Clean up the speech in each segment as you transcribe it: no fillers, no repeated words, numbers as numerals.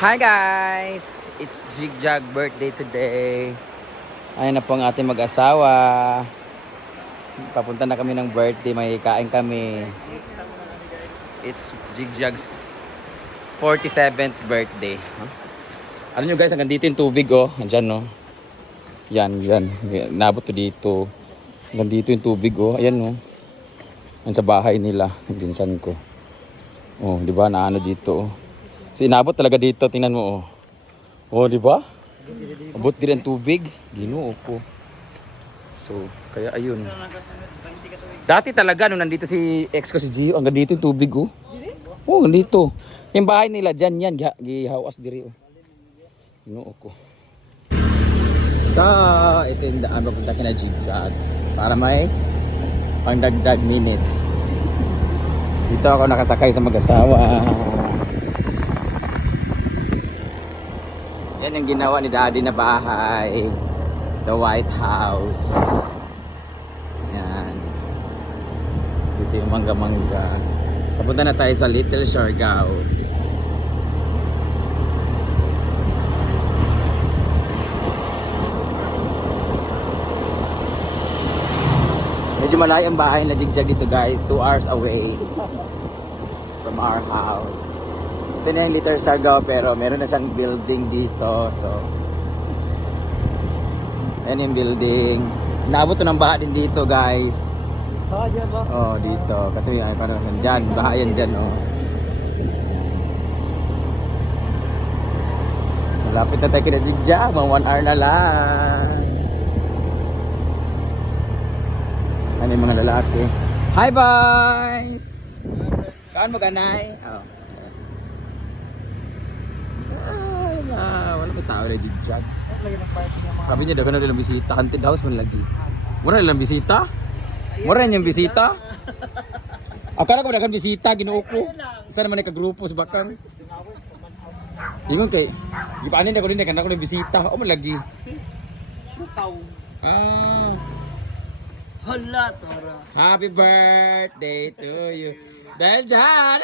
Hi guys! It's Jigjag birthday today. Ayun na po ang ating mag-asawa. Papunta na kami ng birthday, may kain kami. It's Jigjag's 47th birthday. Alam nyo guys, hanggang dito yung tubig oh. Andyan no. Yan. Nabot to dito. Hanggang dito yung tubig oh. Ayan no. Yan sa bahay nila, yung pinsan ko. Oh, di ba? Naano dito oh. So inabot talaga dito, tingnan mo oh. Oh, di ba? Abot din ang tubig. Ginoo ko. So, kaya ayun. Dati talaga nung nandito si ex ko si Gio, hanggang dito yung tubig oh. Oh, hanggang dito. Yung bahay nila dyan yan, gihawas diri oh. Ginoo ko. So, ito yung daan papunta kina Jigjag para may pangdagdag minutes. Dito ako nakasakay sa mag-asawa. Yan yung ginawa ni Daddy na bahay. The White House. Yan. Dito yung mangga-mangga. Papunta na tayo sa Little Siargao. Medyo malayo ang bahay na Jigjag dito guys. 2 hours away from our house. Ito na yung Little Siargao pero meron na siyang building dito. So, ayan yung building. Naabot to ng baha din dito guys. Baha dyan ba? Oh, dito. Kasi ay, parang dyan. Baha yan dyan oh. Malapit na tayo kina Jigjag. Mga 1 hour na lang. Ano yung mga lalaki? Hi boys! Kaan mo ganay? Oh. Wala pa tao na Jigjag. Sabi niya daw na nilang bisita. Haunted house man lagi. Mura nilang bisita? Mura nilang bisita? Akala ko dagan bisita, ginoo ko. Isa naman nagka-grupo sa bakang. Ingon kay, gipaanin ako din kana ko ng bisita. O man lagi. Sutaw. Ah. Hala, Tora. Happy birthday to you. Dahil dyan.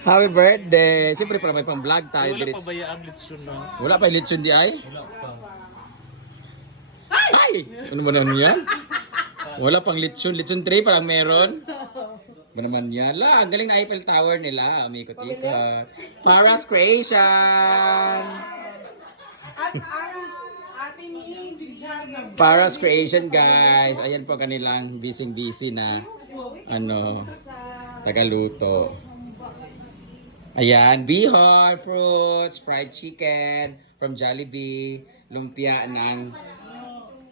Happy birthday. Siyempre para may pang vlog tayo. Wala pa ba yung litson na? Wala pa yung litson di ay? Wala pa. Ay! Ano ba naman yan? Wala pang litson. Litson tray parang meron. Ba naman yan? La, ang galing na Eiffel Tower nila. Umikot-ikot. Paras Creation! Paras Creation guys. Ayan po kanilang busy na ano tagaluto. Ayan, bihon, fruits, fried chicken from Jollibee, lumpia ng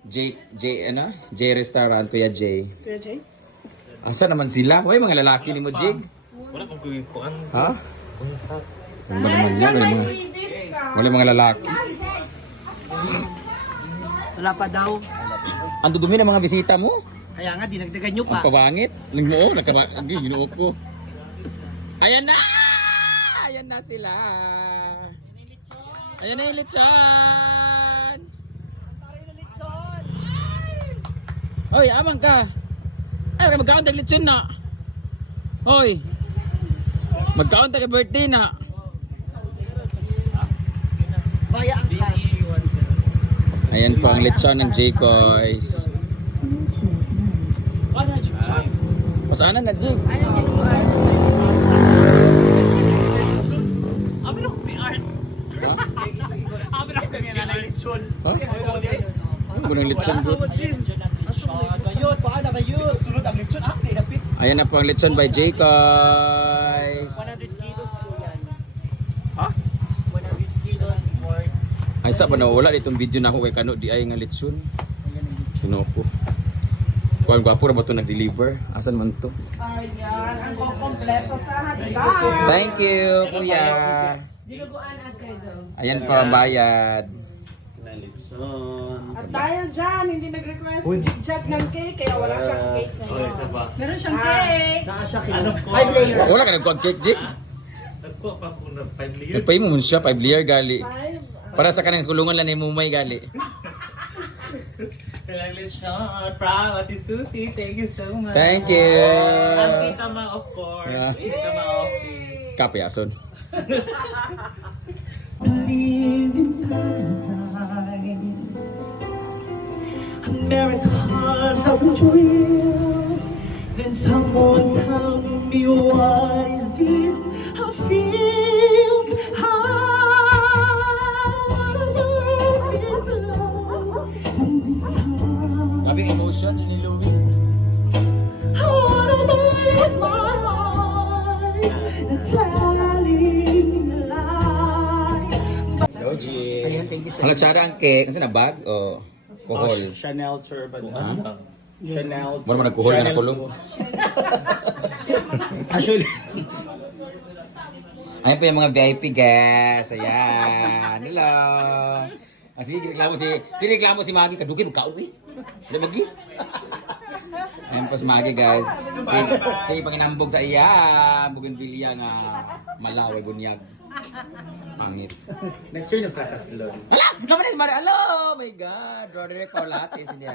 J restaurant, Kuya J. Kuya Jay? Asa naman sila? Hoy, mga lalaki ni mo, Jig. Wala kang kuhan. Ha? Ano ba naman yan? Wala mga lalaki. Wala pa daw. Ang dudumi ng mga bisita mo? Kaya nga, dinagdagan nyo pa. Ang pabangit. Nagmoo, nagkabangit. Ginoo ko. Ayan na! Ayan na sila. Ayan na yung lechon. Hoy, amang ka. Ay, magkaon tag lechon na. Hoy. Magkaon tag birthday na. Baya ang cash. Ayan po ang lechon ng J-Koys. Masana na, Jig. Amin ako si Art. Ha? Amin ako si Art. Litson. Ha? Ano ba ng lechon bro? Sunod ang litson. Ayan na po ang lechon by J-Koys. 100 kilos po yan. Ha? 100 kilos more. Ay sa ba nawala itong video na ako kay Kano di ay nga lechon. Tuno ko. Kuan gwapo ra ba to nag-deliver? Asan man to? Ayan, ang kompleto sa handa. Thank you, kuya. Dinuguan at kayo. Ayan po ang bayad. Litson. At dahil dyan, hindi nag-request si Jigjag ng cake, kaya wala siyang cake Oh, ngayon. isa pa. Meron siyang cake. Naa siya Ano po? 5 layer. Wala ka nag cake, Jig. Nagkuha pa ako ng 5 layers. Nagpay mo mun siya 5 layer gali. 5. Para sa kanang kulungan lang ni Mumay gali. Congratulations, proud Ate Susie. Thank you so much. Thank you. And Tita Ma, of course. Yeah. Tita Ma, of Kapiason. America's a dream. Then someone tell me what is this I feel? How on earth is love in this time? Grabe emotion ni Louie. I wanna break my heart and telling a lie. Logie. Ang latsada ang cake. Ano na bag? O kuhol? Chanel turban. Ha? Chanel. Wala mo nagkuhol na nakulong. Actually. Ayan po yung mga VIP guests. Ayan. Hello. Ah, sige, reklamo si Maggie. Kadugi, magkaon eh. Hindi Maggie. Ayan po si Maggie guys. Sige, panginambog sa iya. Bougainvillea nga malaway bunyag. Pangit. Next year na sa Kaslon. Wala! Sama na si Mario. Hello! Oh my God. Roderick Paulates niya.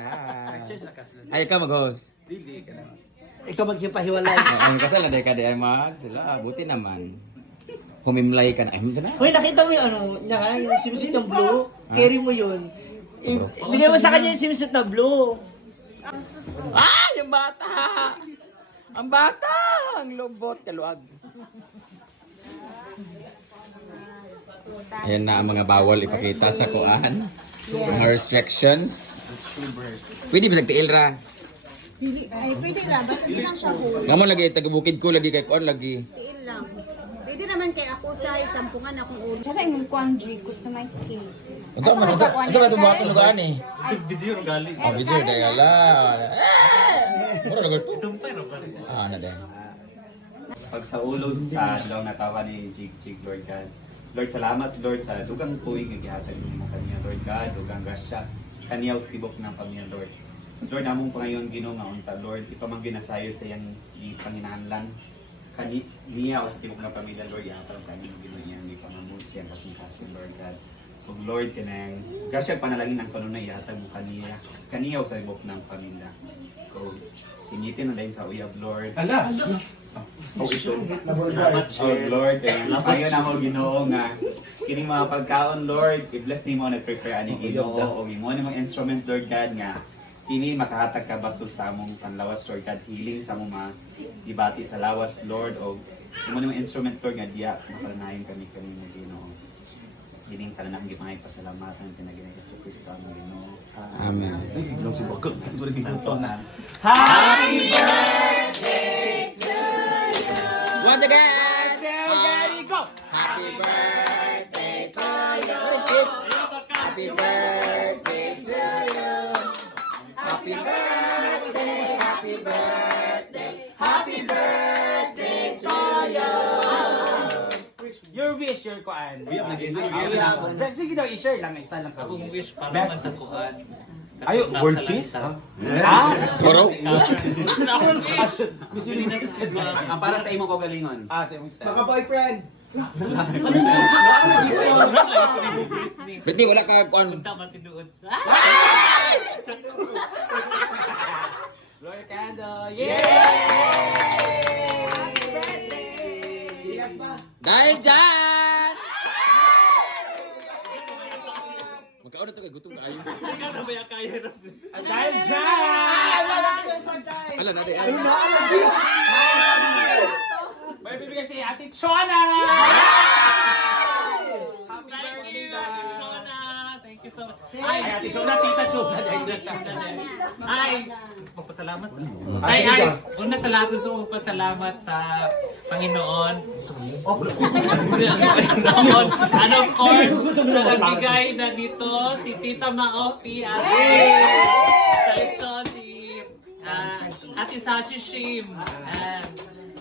Next year sa Kaslon. Ay, ka mag-host. Dili ka na. Ikaw maghipahiwalay. Ay, kasal na dahil ka dahil mag. Sila, buti naman. Humimlay ka na. Ay, minsan na. Hoy, nakita mo yung ano, niya ka, yung swimsuit ng blue? Carry mo yun. Bigyan mo sa kanya yung swimsuit na blue. Ah! Yung bata! Ang bata! Ang lobot, kaluag. Ayan na ang mga bawal ipakita sa kuan. Mga restrictions. Pwede ba nagtiil ra? Pwede lang. Basta di lang siya whole. Ngamon lagi, taga-bukid ko lagi kay kuan lagi. Tiil lang. Pwede naman kay ako sa isampungan akong ulo. Wala yung Kwang G, customized cake. Unsa man unsa ba mga tulugan eh? Video ng galing. Oh, video dahil ala. Mura na to. Sumpay na ba? Ah, na din. Pag sa ulod sa adlaw na tawa ni Jig Lord God. Lord, salamat Lord sa dugang tuig nga gihatag nimo kaniya Lord God, dugang grasya kaniya sa tibok ng pamilya Lord. Lord, namong pangayon Ginoo nga unta Lord, ipamanggi na sayo sa iyang panginahanglan niya o sa tibok ng pamilya Lord, ya para kaniya Ginoo niya ni pamamud siyang kasing Lord God. Ug Lord, kanang grasya panalangin ang kanunay ihatag mo kaniya o sa tibok ng pamilya. Ug singitin na dahil sa uyab Lord. Ala! Oh, Lord, kayo na mo Ginoo nga kining mga pagkaon Lord, i-bless nimo nag-prepare ani Ginoo o imo ni mga instrument Lord God nga kini makahatag ka basol sa among panlawas Lord God, healing sa among mga ibati sa lawas Lord o imo ni mga instrument Lord nga diya makalanayon kami mo Ginoo. Hiling ka na nang gipangay pasalamatan pinagina sa Kristo ang Ginoo. Amen. Santo na. Happy birthday to Once again. Ready, go! Happy birthday to you. Happy birthday to you. Happy birthday, happy birthday, happy birthday to you. Your wish, your kuan. Biyab na gini. Sige daw, i-share lang. Isa lang ka. Akong wish para man sa kuan. Ayo, world peace? Siguro? Akong wish! Miss Universe. Ang para sa imo kagalingon. Sa imong style. Britney, wala ka kuan. Punta man tinuod. Glory Candle. Dahil dyan! Magkaon na ito kay gutom na kayo. Ikaw na ba yung kaya na? Dahil dyan! Ala natin. May bibigay si Ate Chona! Thank you, Ate Shona. Thank you so much. Ay, Ate Chona, Tita Chona. Ay, gusto magpasalamat sa Ay, una sa lahat gusto ko magpasalamat sa Panginoon. Panginoon. And of course, sa nagbigay na dito, si Tita Maofi, sa leksyon, si Ate Sashi Shim. And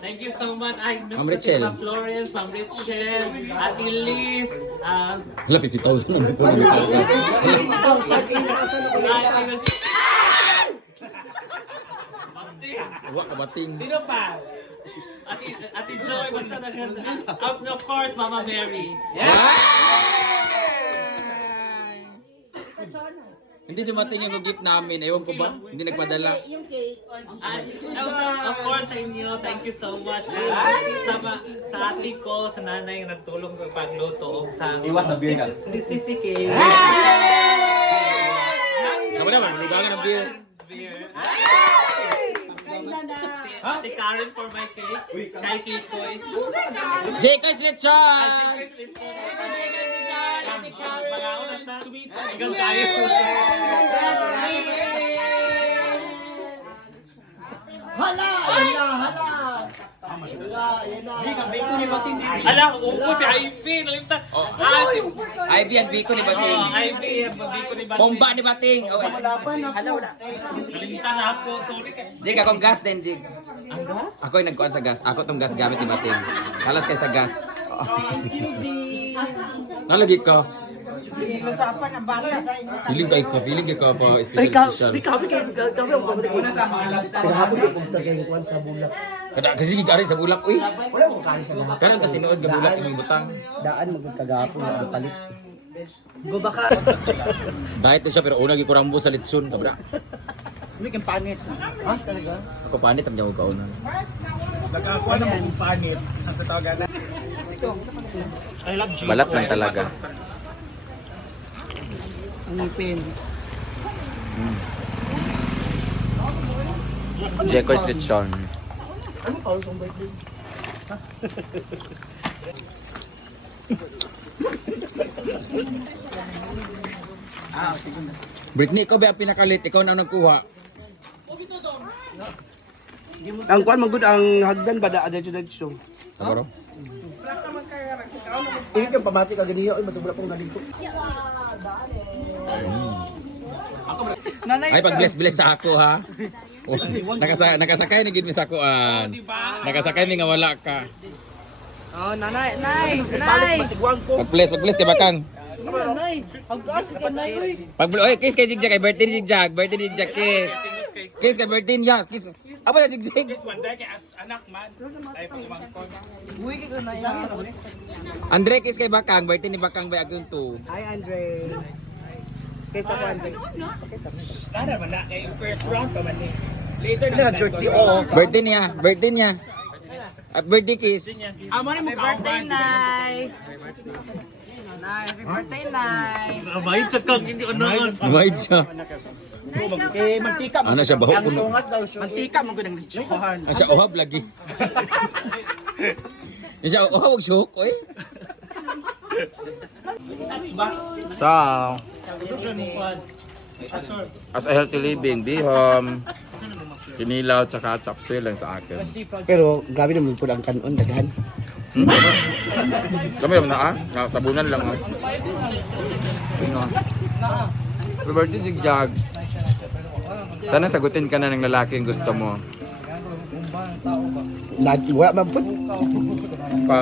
thank you so much. Ay, Ma'am Rachel. Ma'am Florence, Ma'am Rachel, Ate Liz, Hala, 50,000 ang gutom. Wala ka bating. Sino pa? Ate Joy, basta naganda. Of course, Mama Mary. Hindi dumating yung gift namin. Ewan ko ba? Hindi nagpadala. At of course sa inyo, thank you so much. Sa ate ko, sa nanay yung nagtulong sa pagluto og sa Iwas sa beer ka. si Sisi K. Kamu naman, maligangan ng beer. Beer. Ate Karen for my cake. Kay Kikoy. Jacob's Lechon! Hanggang tayo. Ala, oo, si Ivy. Nalimta. Si Ivy and Biko ni Bating. Ivy, Biko ni Bating. Bomba ni Bating. Oh, Nalimta na ako. Sorry ka. Jig, akong gas din, Jig. Ako yung nagkuhan sa gas. Ako tong gas gamit ni Bating. Halas kayo sa gas. Nalagit ko. Usapan ng bata sa inyo. Feeling kayo pa special. Kada kasi gigari sa bulak, uy. Kanang katinood ka bulak imong butang. Daan magkagapon ang palit. Diet na siya pero una gi ko rambo sa litson, kabra. Hindi kang panit. Ha? Talaga? Ako panit ang jaw kauna. Nagkakuha naman yung panit. Ang sa tawagan na. Balat lang talaga. Ang ipin. Jacob's Lechon. Ano pa ang birthday? Britney, ikaw ba ang pinakalit? Ikaw na ang nagkuha. Ang kuan magud ang hagdan ba da adjo. Agaro? Ini kan pamati ka ganiyo ay matubra pong ganito. Ay, pag-bless sa ako, ha? Oh, nakasakay na gid mi sa kuan. Nakasakay ni nga wala ka. Oh, nanay. Matigwang ko. Pag-bless kay bakang. Nanay, hagdas ka nay oy. Oy, kiss kay Jigjag, kay birthday ni Jigjag, birthday ni Jigjag, kiss. Kiss kay birthday niya, kiss. Apa na Jigjag? Andre, kiss kay bakang, birthday ni bakang ba agun to. Hi Andre. Kaysa ko Andre. Kada man na kay first round pa man ni. Later Na Jordi oh. Birthday niya. Birthday kiss. Amo ni mo Birthday, Nay. Happy birthday, Nay. Abay, tsakang hindi unoon. Wide siya. Eh mantika mo. Ano siya, baho Ang kuno. sungas daw siya. Mantika mo gud ang litsuhan. Ang siya uhab lagi. Ang siya uhab og shock, oy. So, as a healthy living, bihom, kinilaw, tsaka chapsuy lang sa akin. Pero grabe naman pud ang kanon daghan. Kami naman na tabunan lang ah. Tingnan. Happy birthday, Jigjag. Sana sagutin ka na ng lalaki yung gusto mo. Wala man pud. Pa...